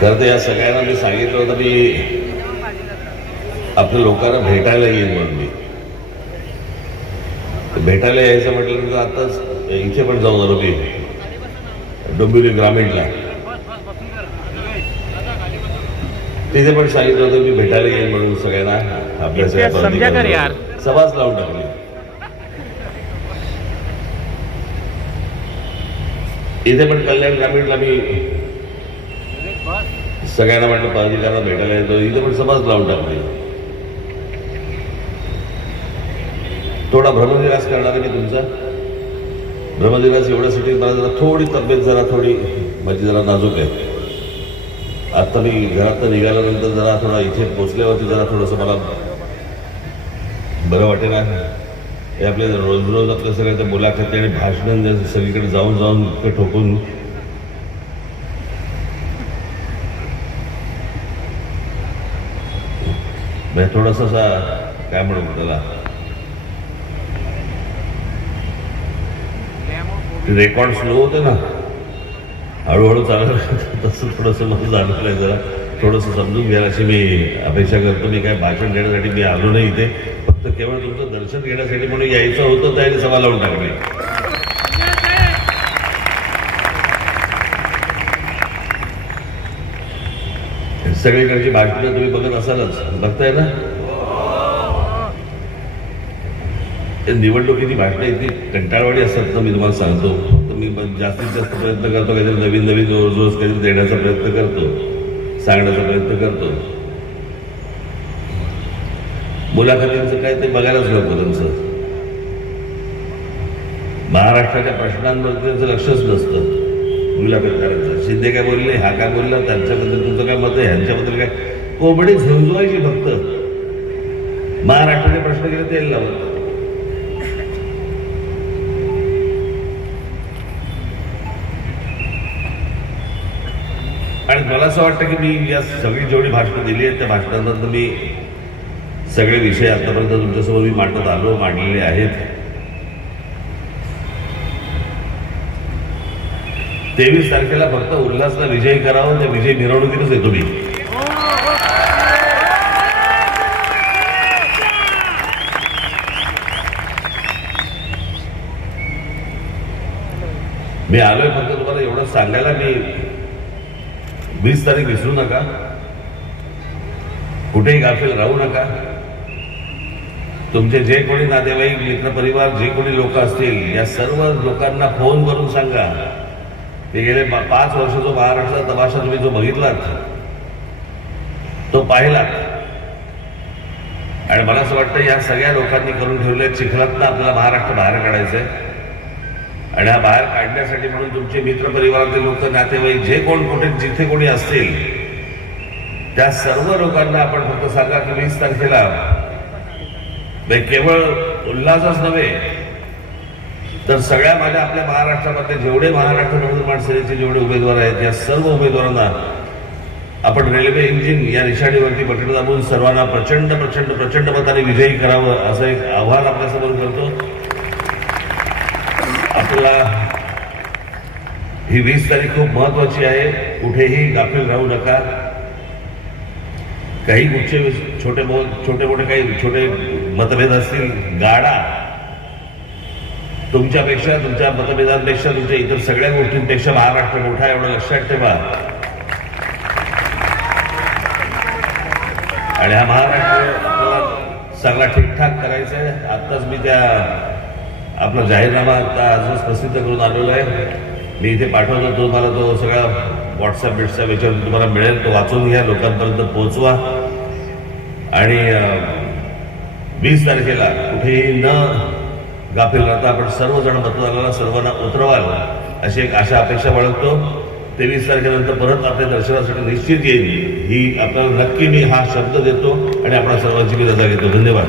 खरं तर या सगळ्यांना मी सांगितलं होतं मी आपल्या लोकांना भेटायला येईल म्हणून मी. भेटायला यायचं म्हटलं तर आताच इथे पण जाऊन आलो मी डोंबिवली ग्रामीणला. तिथे पण सांगितलं होतं मी भेटायला येईल म्हणून सगळ्यांना. आपल्या सगळ्या. सभाच लावून टाकली. इथे पण कल्याण ग्रामीणला मी सगळ्यांना म्हटलं पदाधिकाऱ्यांना भेटायला येतो. इथं पण सभाच लावून टाकली थोडा भ्रमनिरास करणार नाही मी तुमचा. भ्रमनिरास एवढ्यासाठी मला जरा थोडी तब्येत जरा थोडी माझी जरा नाजूक आहे. आता मी घरात निघाल्यानंतर जरा थोडा इथे पोचल्यावरती जरा थोडंसं मला बरं वाटेल ना हे आपल्या रोज रोज आपल्या सगळ्या त्या मुलाखती आणि भाषणं सगळीकडे जाऊन जाऊन इतकं ठोकून म्हणजे थोडस असा काय म्हणू त्याला? रेकॉर्ड स्लो होते ना. हळूहळू चालत तसं थोडंसं मला जाणवलं आहे जरा. थोडंसं समजून घ्यायला अशी मी अपेक्षा करतो मी काय भाषण देण्यासाठी मी आलो नाही इथे. फक्त केवळ तुमचं दर्शन घेण्यासाठी म्हणून यायचं होतं त्याने सभा लावून टाकली. सगळीकडची बातम्या तुम्ही बघत असालच. बघताय ना? ते निवडणुकीची भाषणं इतकी कंटाळवाडी असतात ना मी तुम्हाला सांगतो. फक्त मी जास्तीत जास्त प्रयत्न करतो काहीतरी नवीन नवीन रोज जोर काहीतरी देण्याचा प्रयत्न करतो सांगण्याचा प्रयत्न करतो. मुलाखतींचं काय ते बघायलाच नको त्यांचं. महाराष्ट्राच्या प्रश्नांवर त्यांचं लक्षच नसतं. मुलाखत करायचं. शिंदे काय बोलले हा काय बोलला त्यांच्याबद्दल तुमचं काय मत आहे? ह्यांच्याबद्दल काय? कोंबडी झुंजवायची फक्त. महाराष्ट्राचे प्रश्न केले तेल लावत आणि मला असं वाटतं की मी या सगळी जेवढी भाषणं दिली आहेत त्या भाषणांमधून मी सगळे विषय आतापर्यंत तुमच्यासमोर मी मांडत आलो मांडलेले आहेत. तेवीस तारखेला फक्त उल्हासला विजयी करावं त्या विजय मिरवणुकीतच येतो मी. मी आलोय फक्त तुम्हाला एवढं सांगायला मी वीस तारीख विसरू नका. कुठेही गाफील राहू नका. तुमचे जे कोणी नातेवाईक मित्रपरिवार जे कोणी लोक असतील या सर्व लोकांना फोन करून सांगा. ते गेले पाच वर्ष जो महाराष्ट्राचा तमाशा तुम्ही जो बघितलात तो पाहिलात. आणि मला असं वाटतं या सगळ्या लोकांनी करून ठेवले चिखलातनं आपल्याला महाराष्ट्र बाहेर काढायचंय. आणि हा बाहेर काढण्यासाठी म्हणून तुमचे मित्रपरिवारातले लोक नातेवाईक जे कोण कुठे जिथे कोणी असतील त्या सर्व लोकांना आपण फक्त सांगा की वीस तारखेला म्हणजे केवळ उल्हासच नव्हे तर सगळ्या माझ्या आपल्या महाराष्ट्रामध्ये जेवढे महाराष्ट्र नवनिर्माण सेनेचे जेवढे उमेदवार आहेत या सर्व उमेदवारांना आपण रेल्वे इंजिन या निशाणीवरती बटन दाबून सर्वांना प्रचंड प्रचंड प्रचंड मताने विजयी करावं असं एक आव्हान आपल्यासमोर करतो. आपला ही वीस तारीख खूप महत्वाची आहे. कुठेही गाफील राहू नका. काही उच्च छोटे मो छोटे मोठे काही छोटे मतभेद असतील गाडा. तुमच्यापेक्षा तुमच्या मतभेदांपेक्षा तुमच्या इतर सगळ्या गोष्टींपेक्षा महाराष्ट्र मोठा आहे एवढं लक्षात ठेवा. आणि हा महाराष्ट्र सगळा ठीकठाक करायचा आहे. आत्ताच मी त्या आपला जाहीरनामा आता आजच प्रसिद्ध करून आलेलो आहे. मी इथे पाठवतो तुम्हाला तो सगळा व्हॉट्सअप बिट्सअप याच्यावर तुम्हाला मिळेल. तो वाचून घ्या लोकांपर्यंत पोहोचवा. आणि वीस तारखेला कुठेही न गाफील राहता आपण सर्वजण मतदाराला सर्वांना उतरवाल अशी एक आशा अपेक्षा बाळगतो. तेवीस तारखेनंतर परत आपल्या दर्शनासाठी निश्चित येईल. ही आपल्याला नक्की मी हा शब्द देतो आणि आपण सर्वांची मी रजा घेतो. धन्यवाद.